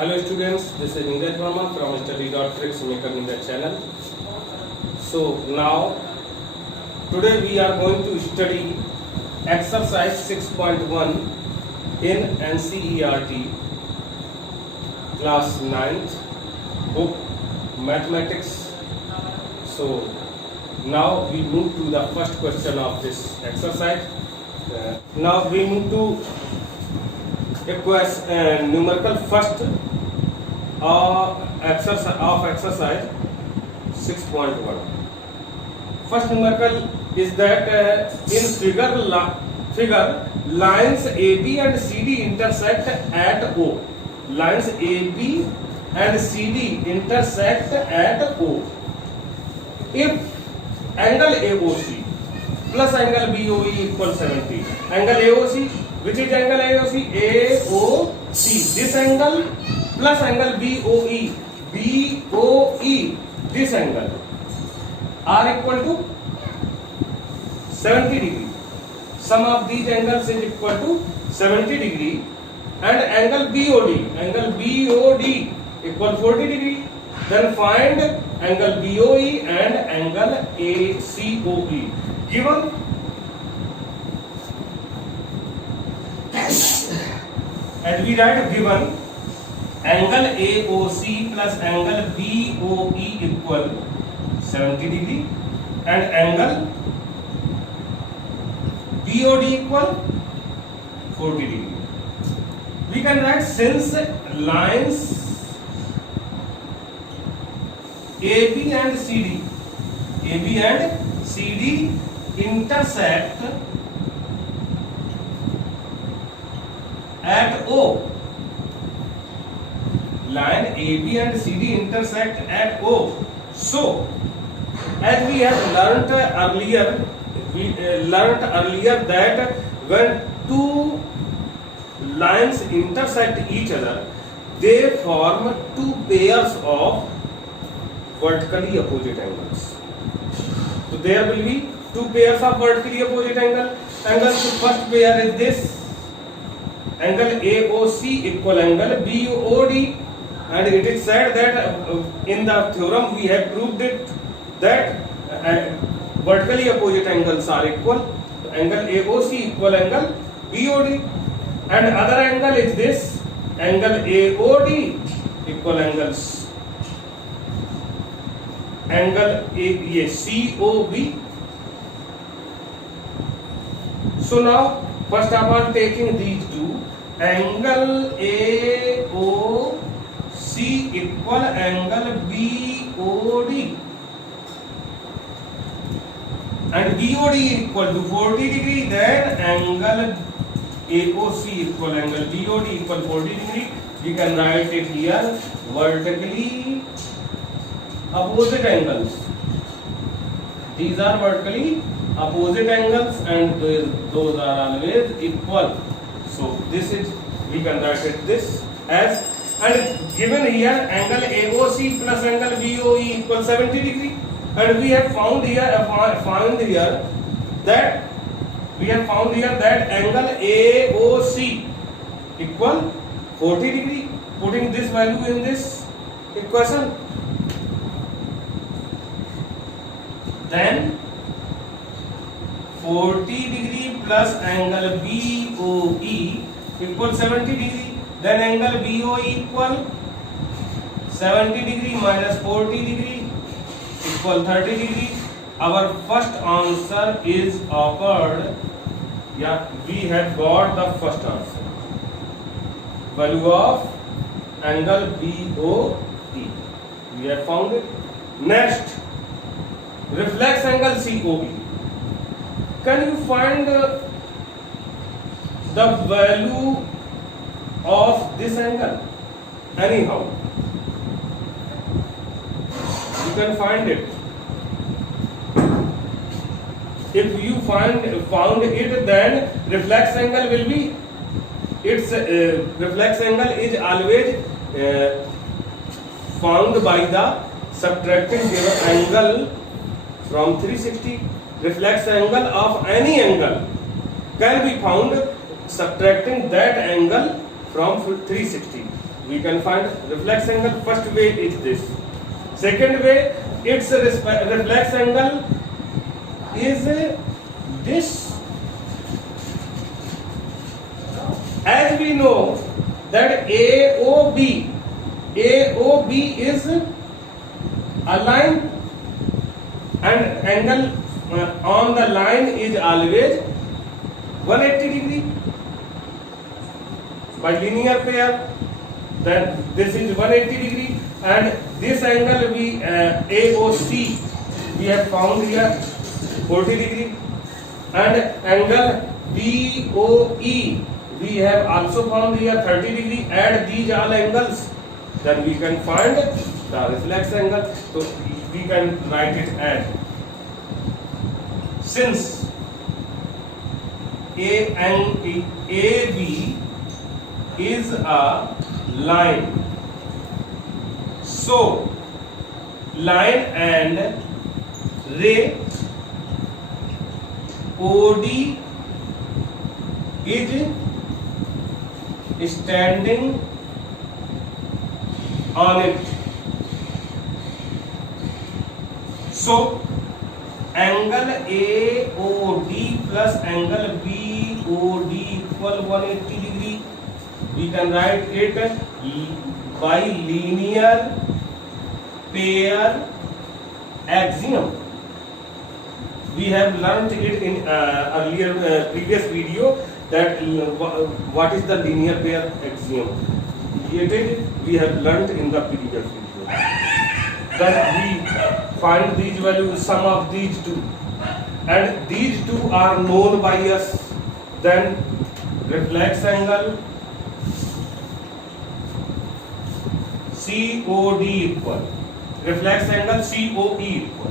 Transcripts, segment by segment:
Hello students, this is Neeraj Verma from study.tricks Maker Neeraj channel. So now today we are going to study exercise 6.1 in NCERT class 9th book mathematics. So now we move to the first question of this exercise. Now we move to numerical first exercise 6.1. First numerical is that in figure lines AB and CD intersect at O. Lines AB and CD intersect at O. If angle AOC plus angle BOE equals 70. Angle AOC, which is angle AOC? AOC. This angle plus angle BOE. BOE. This angle are equal to 70 degree. Sum of these angles is equal to 70 degree. And angle BOD. Angle BOD equal 40 degree. Then find angle BOE and angle ACOE. Given as we write, given angle AOC plus angle BOE equal 70 degree and angle BOD equal 40 degree. We can write, since lines AB and CD intersect at O. Line AB and CD intersect at O. So, as we have learnt earlier, that when two lines intersect each other, they form two pairs of vertically opposite angles. So there will be two pairs of vertically opposite angles. The first pair is this. Angle AOC equal angle BOD, and it is said that in the theorem we have proved it that vertically opposite angles are equal. Angle AOC equal angle BOD, and other angle is this. Angle AOD equal angles COB. So now first of all, taking these two, angle AOC equal angle BOD and BOD equal to 40 degree, then angle AOC equal angle BOD equal 40 degree. We can write it here, vertically opposite angles. These are vertically opposite angles and those are always equal. So this is, we can write it this as, and given here angle AOC plus angle BOE equal 70 degree, and we have found here that angle AOC equal 40 degree. Putting this value in this equation, then 40 degree plus angle BOE equal 70 degree. Then angle BOE equal 70 degree minus 40 degree equal 30 degree. Our first answer is occurred. Yeah, we have got the first answer. Value of angle BOE. We have found it. Next, reflex angle COB. Can you find the value of this angle? Anyhow, you can find it. If you found it, then reflex angle will be, its reflex angle is always found by the subtracting the angle from 360. Reflex angle of any angle can be found subtracting that angle from 360. We can find reflex angle. First way is this. Second way, its reflex angle is this. As we know that AOB is a line, and angle on the line is always 180 degree by linear pair. Then this is 180 degree, and this angle we AOC we have found here 40 degree, and angle BOE we have also found here 30 degree. Add these all angles, then we can find the reflex angle. So we can write it as, since AB is a line, so line and ray OD is standing on it. So angle AOD plus angle BOD equal 180 degree. We can write it by linear pair axiom. We have learnt it in earlier previous video that what is the linear pair axiom. We have learnt in the previous video. Then we find these values, sum of these two, and these two are known by us. Then reflex angle COD equal reflex angle COE equal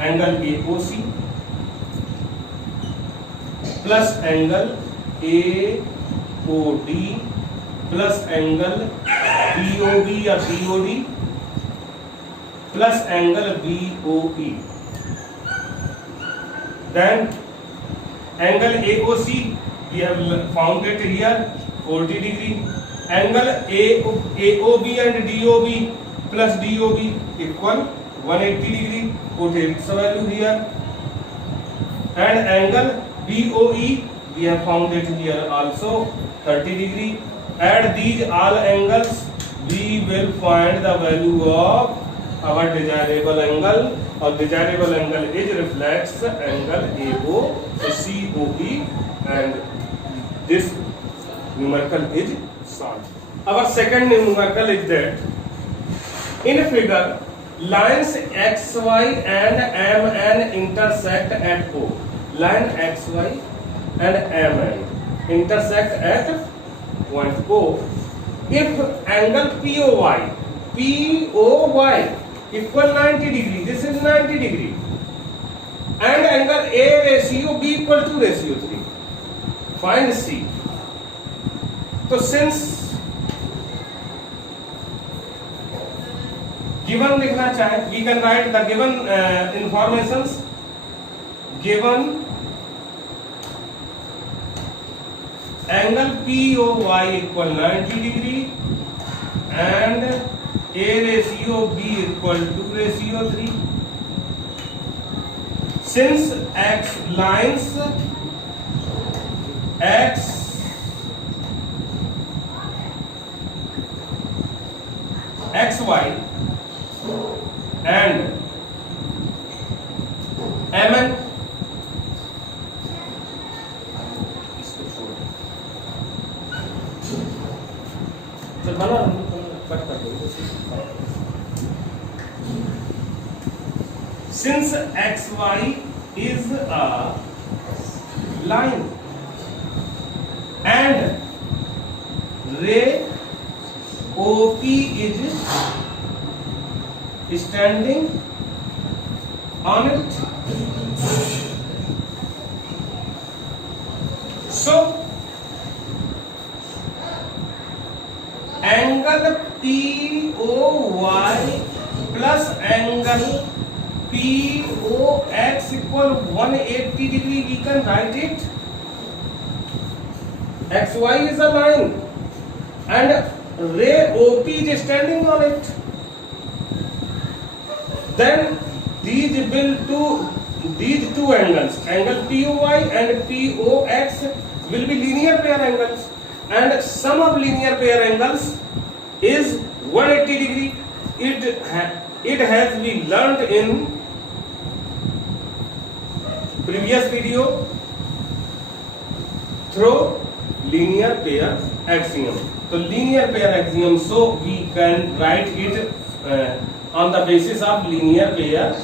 angle AOC plus angle AOD plus angle BOB or BOD plus angle BOE. Then angle AOC we have found it here 40 degree. Angle AOB and DOB plus DOB equal 180 degree. Put its value here. And angle BOE we have found it here also 30 degree. Add these all angles, we will find the value of our desirable angle. Our desirable angle is reflex angle AOCOE, and this numerical is solved. Our second numerical is that in figure lines XY and MN intersect at O. Line XY and MN intersect at point O. If angle POY equal 90 degree, this is 90 degree, and angle A ratio B equal to ratio 3. Find C. So since given लिखना चाहे, we can write the given informations. Given angle POY equal 90 degree and A ratio B equal to ratio 3. Since X lines XY and MN since XY is a line and ray OP is standing on it, so angle POY plus angle POX equal 180 degree. We can write it XY is a line and ray OP is standing on it. Then these two angles, angle POY and POX, will be linear pair angles, and sum of linear pair angles is 180 degree. It has been learnt in previous video through linear pair axiom. So linear pair axiom, so we can write it on the basis of linear pair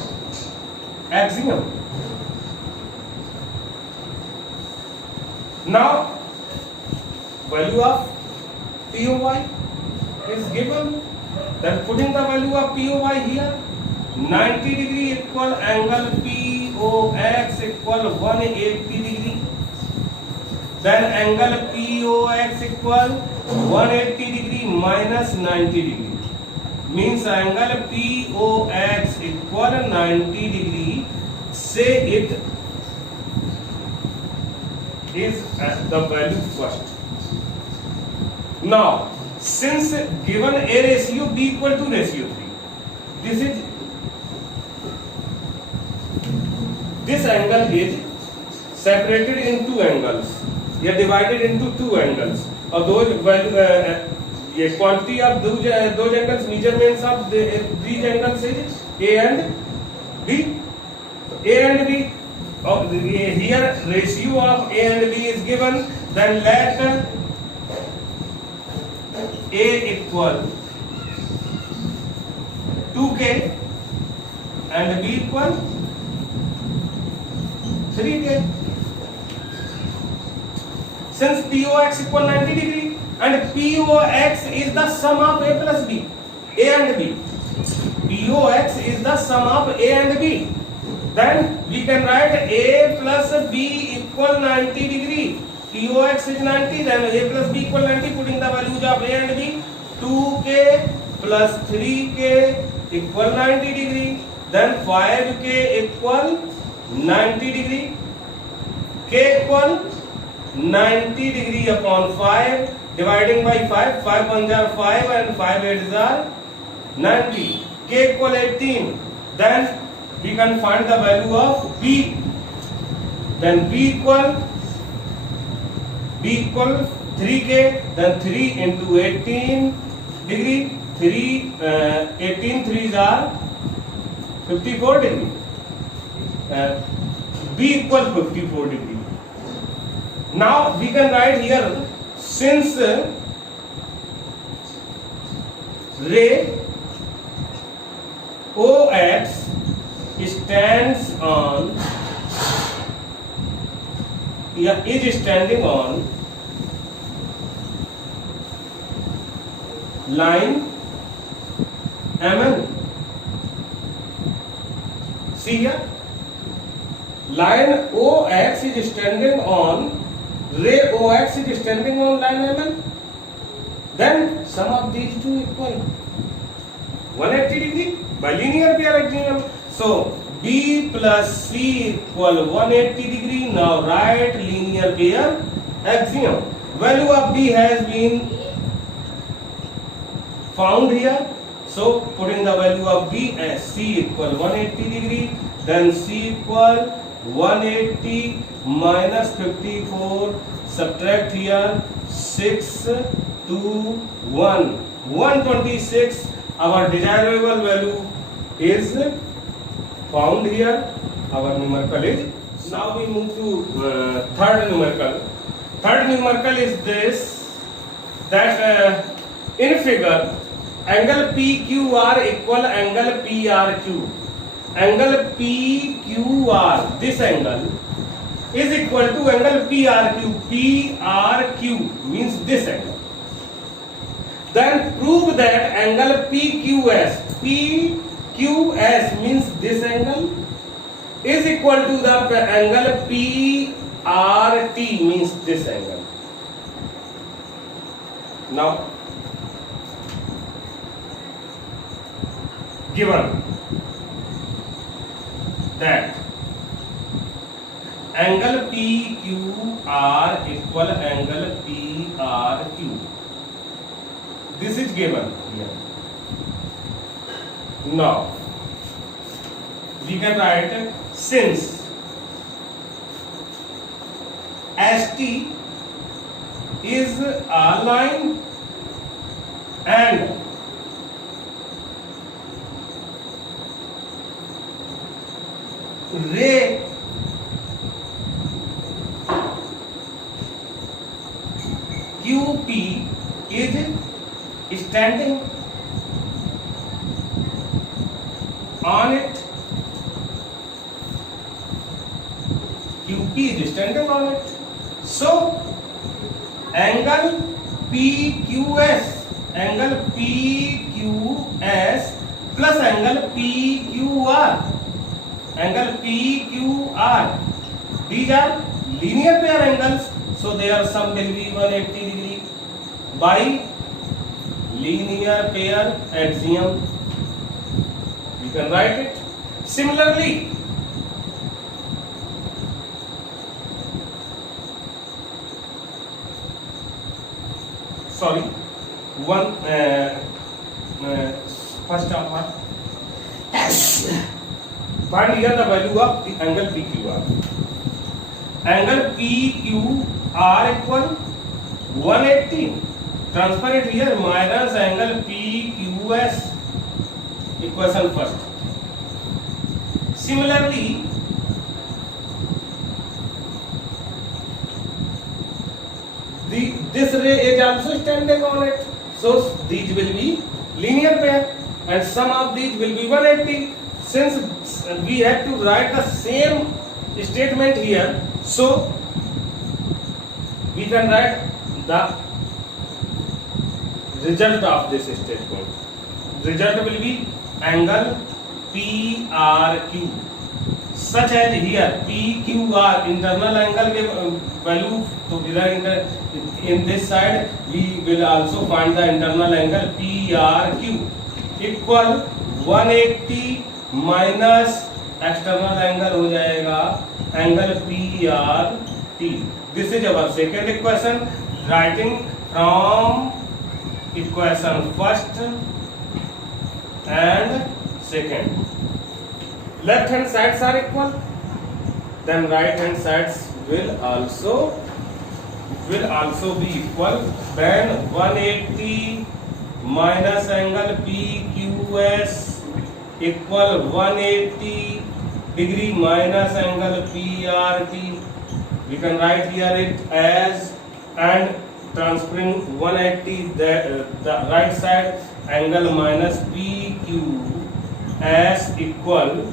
axiom. Now value of POY is given, then putting the value of POY here, 90 degree equal angle POX equal 180 degree. Then angle POX equal 180 degree minus 90 degree. Means angle POX equal 90 degree. Say it is the value first. Now, since given A ratio B equal to ratio 3, this angle is separated in two angles. They are divided into two angles. Or those quantity of those angles, measurements of these angles is A and B. A and B. Here ratio of A and B is given. Then let A equal 2K and B equal 3K. Since POX equal 90 degree and POX is the sum of A plus B, A and B. POX is the sum of A and B. Then we can write A plus B equal 90 degree. POX is 90, then A plus B equal 90, putting the values of A and B, 2K plus 3K equal 90 degree, then 5K equal 90 degree, K equal 90 degree upon 5, dividing by 5, 5 1s are 5 and 5 8s are 90, K equal 18, then we can find the value of B, then B equal 3K, then 3 into 18 degree, 18 3s are 54 degree, B equal 54 degree. Now we can write here, since ray OX stands on, is standing on line MN. See here, line OX is standing on, ray OX is standing on line MN. Then sum of these two equal 180 degree by linear pair axiom. So B plus C equal 180 degree. Now write linear pair axiom. Value of B has been found here. So putting the value of B as C equal 180 degree, then C equal 180 minus 54, subtract here 6 to 1, 126. Our desirable value is found here. Our numerical is. Now we move to third numerical. Third numerical is this, that in figure angle PQR equal angle PRQ. Angle PQR, this angle, is equal to angle PRQ. PRQ means this angle. Then prove that angle PQS, PQS means this angle, is equal to the angle PRT means this angle. Now, given that angle PQR R equal angle PRQ. This is given here. Now we can write, since ST is a line and ray QP is standing on it. QP is standing on it. So angle PQS plus angle PQR, these are linear pair angles, so their sum will be 180 degree by linear pair axiom. We can write it. Similarly, first of all, find here the value of the angle PQR. Angle PQR equal 180. Transfer it here minus angle PQS. Equation first. Similarly, this ray is also standing on it. So these will be linear pair and sum of these will be 180. Since we have to write the same statement here, so we can write the result of this statement. Result will be angle PRQ, such as here PQR internal angle value. So in this side we will also find the internal angle PRQ equal 180 minus external angle हो जाएगा angle PRT. This is our second equation. Writing from equation first and second. Left hand sides are equal, then right hand sides will also be equal. Then 180 minus angle PQS equal 180 degree minus angle PRT. We can write here it as, and transferring 180 the right side, angle minus PQS equal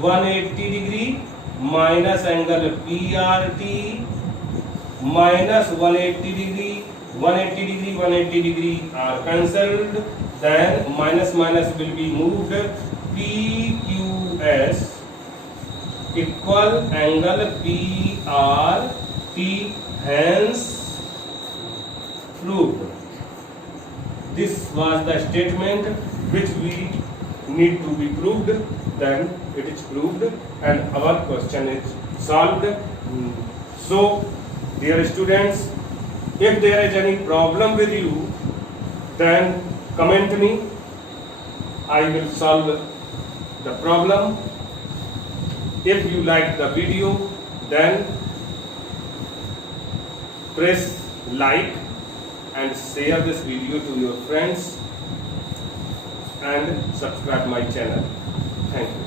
180 degree minus angle PRT minus 180 degree, 180 degree are cancelled. Then minus will be moved. PQS equal angle PRT, hence proved. This was the statement which we need to be proved. Then it is proved and our question is solved. So dear students, if there is any problem with you, then comment me. I will solve the problem. If you like the video, then press like and share this video to your friends and subscribe my channel. Thank you.